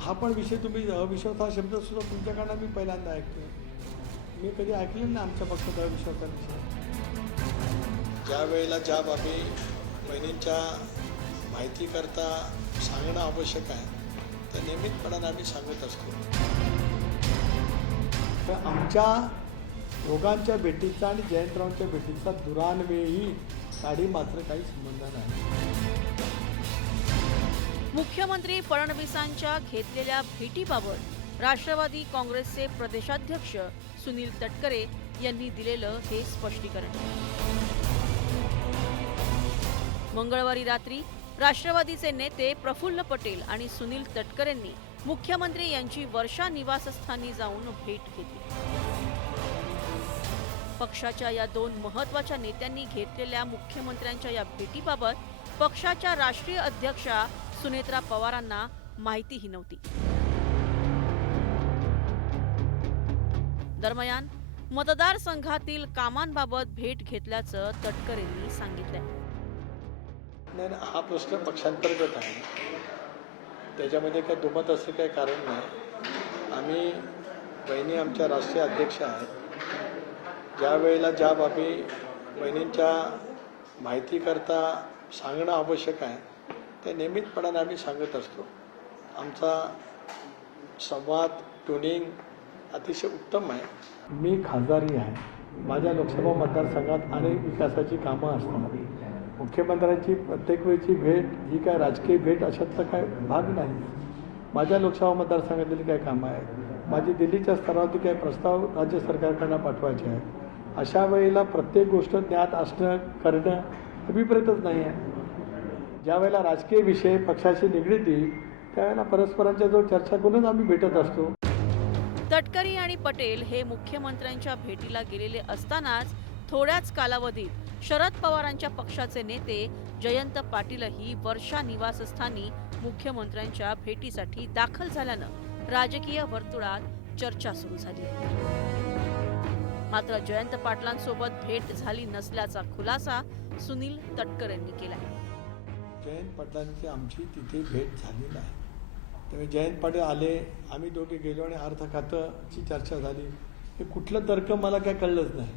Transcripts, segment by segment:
हा पण विषय तुम्ही अविश्वास हा शब्द सुद्धा तुमच्याकडनं मी पहिल्यांदा ऐकतोय. मी कधी ऐकलं नाही आमच्या पक्षात अविश्वासा विषय. ज्या वेळेला ज्या बाबी बहिणींच्या माहितीकरता सांगणं आवश्यक आहे त्या नियमितपणाने आम्ही सांगत असतो. तर आमच्या दोघांच्या भेटीचा आणि जयंतरावांच्या भेटीचा दुरान्वेही काडी मात्र काही संबंध नाही. मुख्यमंत्री फडणवीसांच्या घेतलेल्या भेटीबाबत राष्ट्रवादी काँग्रेसचे प्रदेशाध्यक्ष सुनील तटकरे यांनी दिलेलं हे स्पष्टीकरण. मंगळवारी रात्री राष्ट्रवादीचे नेते प्रफुल्ल पटेल आणि सुनील तटकरेंनी मुख्यमंत्री यांची वर्षा निवासस्थानी जाऊन भेट घेतली. पक्षाच्या या दोन महत्त्वाच्या नेत्यांनी घेतलेल्या मुख्यमंत्र्यांच्या या भेटीबाबत पक्षाच्या राष्ट्रीय अध्यक्षा सुनेत्रा पवारांना माहितीही नव्हती. दरम्यान मतदारसंघातील कामांबाबत भेट घेतल्याचं तटकरेंनी सांगितलंय. नाही, हा प्रश्न पक्षांतर्गत आहे, त्याच्यामध्ये काही दुमत असं काही कारण नाही. आम्ही बहिणी आमच्या राष्ट्रीय अध्यक्ष आहेत. ज्या वेळेला ज्या बाबी बहिणींच्या माहितीकरता सांगणं आवश्यक आहे त्या नियमितपणाने आम्ही सांगत असतो. आमचा संवाद ट्युनिंग अतिशय उत्तम आहे. मी खासदारी आहे. माझ्या लोकसभा मतदारसंघात अनेक विकासाची कामं असतात. मुख्यमंत्र्यांची प्रत्येक वेळची भेट ही काय राजकीय भेट अशातला काय भाग नाही. माझ्या लोकसभा मतदारसंघातील काय कामं आहेत, माझी दिल्लीच्या स्तरावरती काही प्रस्ताव राज्य सरकारकडनं पाठवायचे आहेत. अशा वेळेला प्रत्येक गोष्ट ज्ञात असणं करणं अभिप्रेतच नाही आहे. ज्या वेळेला राजकीय विषय पक्षाशी निगडीत त्यावेळेला परस्परांच्या जो चर्चा करूनच आम्ही भेटत असतो. तटकरे आणि पटेल हे मुख्यमंत्र्यांच्या भेटीला गेलेले असतानाच थोड्याच कालावधीत शरद पवारांच्या पक्षाचे नेते जयंत पाटीलही वर्षा निवासस्थानी मुख्यमंत्र्यांच्या भेटीसाठी दाखल झाल्यानं राजकीय वर्तुळात चर्चा सुरू झाली. मात्र जयंत पाटलांसोबत भेट झाली नसल्याचा खुलासा सुनील तटकरेंनी केला. जयंत पाटलांची आमची तिथे भेट झाली नाही. त्यामुळे जयंत पाटील आले, आम्ही दोघे गेलो आणि अर्थ खात्याची चर्चा झाली. हे कुठलं तर्क मला काय कळलंच नाही.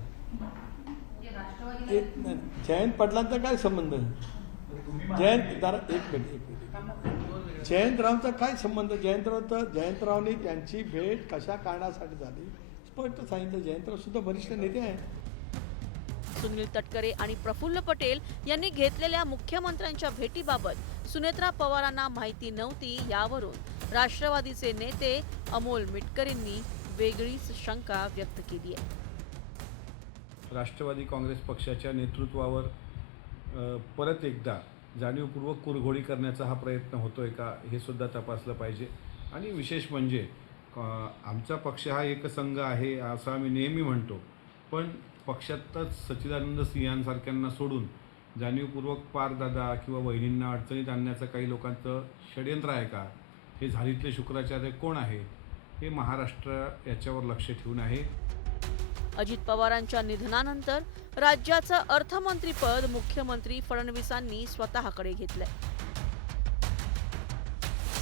जयंत पाटलांचा काय संबंध? एक मिनिट जयंतरावचा काय संबंध? जयंतरावनी त्यांची भेट कशा कारणासाठी झाली स्पष्ट सांगितलं. जयंतराव सुद्धा वरिष्ठ नेते आहेत. सुनील तटकरे आणि प्रफुल्ल पटेल यांनी घेतलेल्या मुख्यमंत्र्यांच्या भेटीबाबत सुनेत्रा पवारांना माहिती नव्हती, यावरून राष्ट्रवादीचे नेते अमोल मिटकरींनी वेगळीच शंका व्यक्त केली आहे. राष्ट्रवादी काँग्रेस पक्षाच्या नेतृत्वावर परत एकदा जाणीवपूर्वक कुरघोडी करण्याचा हा प्रयत्न होतोय का हे सुद्धा तपासलं पाहिजे. आणि विशेष म्हणजे आमचा पक्ष हा एकसंघ आहे असं आम्ही नेहमी म्हणतो, पण पक्षातच सच्चिदानंद सिंहांसारख्यांना सोडून जाणीवपूर्वक पारदादा किंवा वहिनींना अडचणीत आणण्याचं काही लोकांचं षडयंत्र आहे का? हे झालीतले शुक्राचार्य कोण आहेत? हे महाराष्ट्र याच्यावर लक्ष ठेवून आहे. अजित पवारांच्या निधनानंतर राज्याचं अर्थमंत्रीपद मुख्यमंत्री फडणवीसांनी स्वतःकडे घेतलंय.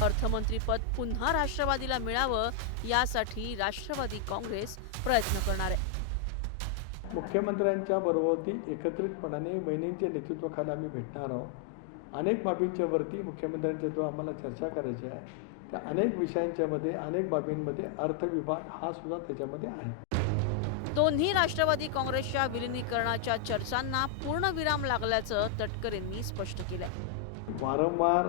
अर्थमंत्रीपद पुन्हा राष्ट्रवादीला मिळावं यासाठी राष्ट्रवादी काँग्रेस प्रयत्न करणार आहे. मुख्यमंत्र्यांच्या बरोबरती एकत्रितपणाने बहिणींच्या नेतृत्वाखाली आम्ही भेटणार आहोत. अनेक बाबींच्या वरती मुख्यमंत्र्यांच्या जो आम्हाला चर्चा करायची आहे त्या अनेक विषयांच्या मध्ये अनेक बाबींमध्ये अर्थविभाग हा सुद्धा त्याच्यामध्ये आहे. दोन्ही राष्ट्रवादी काँग्रेसच्या विलिनीकरणाच्या चर्चांना पूर्णविराम लागल्याचं तटकरेंनी स्पष्ट केलंय. वारंवार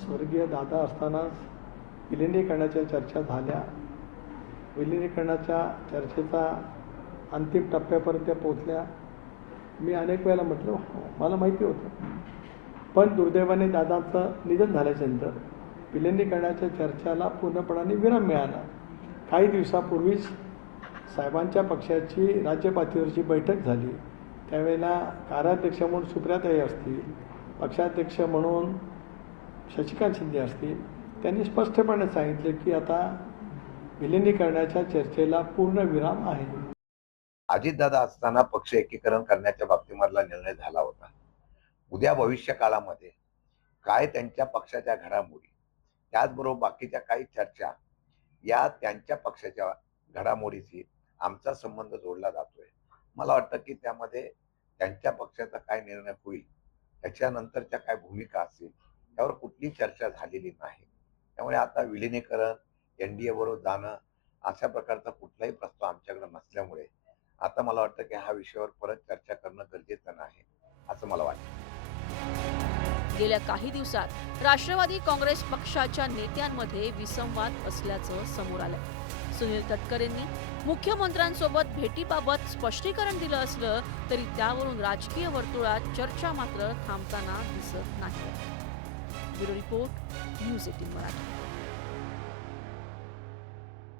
स्वर्गीय दादा असतानाच विलिनीकरणाच्या चर्चा झाल्या. विलिनीकरणाच्या चर्चेचा अंतिम टप्प्यापर्यंत पोहोचल्या. मी अनेक वेळेला म्हटलं मला माहिती होतं, पण दुर्दैवाने दादाचं निधन झाल्याच्यानंतर विलिनीकरणाच्या चर्चेला पूर्णपणाने विराम मिळाला. काही दिवसापूर्वीच साहेबांच्या पक्षाची राज्य पातळीवरची बैठक झाली. त्यावेळेला कार्याध्यक्ष म्हणून सुप्रियाताई असतील, पक्षाध्यक्ष म्हणून शशिकांत शिंदे असतील, त्यांनी स्पष्टपणे सांगितले की आता विलिनीकरणाच्या चर्चेला पूर्ण विराम आहे. अजितदादा असताना पक्ष एकीकरण करण्याच्या बाबतीमधला निर्णय झाला होता. उद्या भविष्य काळामध्ये काय त्यांच्या पक्षाच्या घडामोडी त्याचबरोबर बाकीच्या काही चर्चा या त्यांच्या पक्षाच्या घडामोडीशी आमचा संबंध जोडला जातोय. मला वाटतं की त्यामध्ये त्यांच्या पक्षाचा काय निर्णय होईल, त्याच्यानंतरच्या काय भूमिका असतील, त्यावर कुठलीही चर्चा झालेली नाही. त्यामुळे आता विलिनीकरण, एनडीए बरोबर जाणं अशा प्रकारचा कुठलाही प्रस्ताव आमच्याकडे नसल्यामुळे आता मला वाटतं की ह्या विषयावर परत चर्चा करणं गरजेचं नाही, असं मला वाटतं. गेल्या काही दिवसात राष्ट्रवादी काँग्रेस पक्षाच्या नेत्यांमध्ये विसंवाद असल्याचं समोर आलंय. सुनील तटकरेंनी मुख्यमंत्र्यांसोबत भेटीबाबत स्पष्टीकरण दिलं असलं तरी त्यावरून राजकीय वर्तुळात चर्चा मात्र थांबताना दिसत नाही. Bureau report, news 18 Marathi.